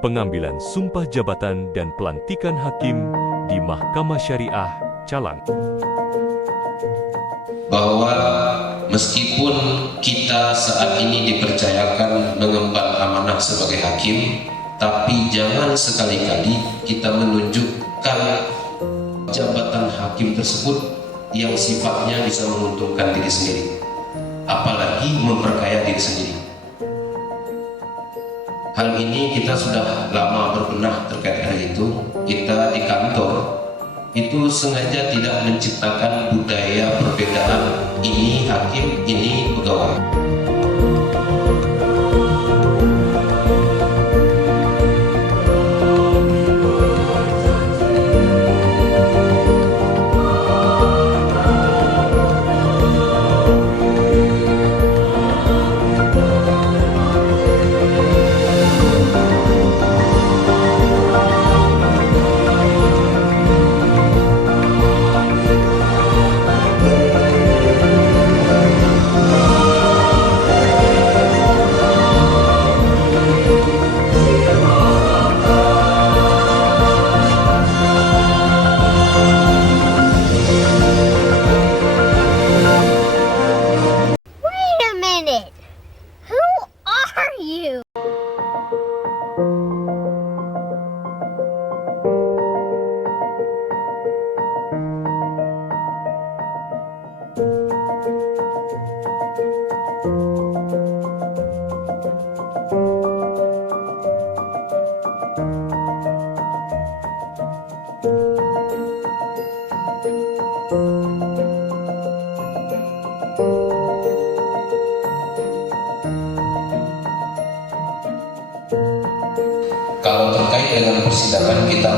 pengambilan sumpah jabatan dan pelantikan hakim di Mahkamah Syari'ah Calang. Bahwa meskipun kita saat ini dipercayakan mengemban amanah sebagai hakim, tapi jangan sekali-kali kita menunjukkan jabatan hakim tersebut yang sifatnya bisa menguntungkan diri sendiri, apalagi memperkaya diri sendiri. Hal ini kita sudah lama berbenah terkait hal itu. Kita di kantor itu sengaja tidak menciptakan budaya perbedaan, ini hakim, ini pegawai. Kalau terkait dengan persidangan, kita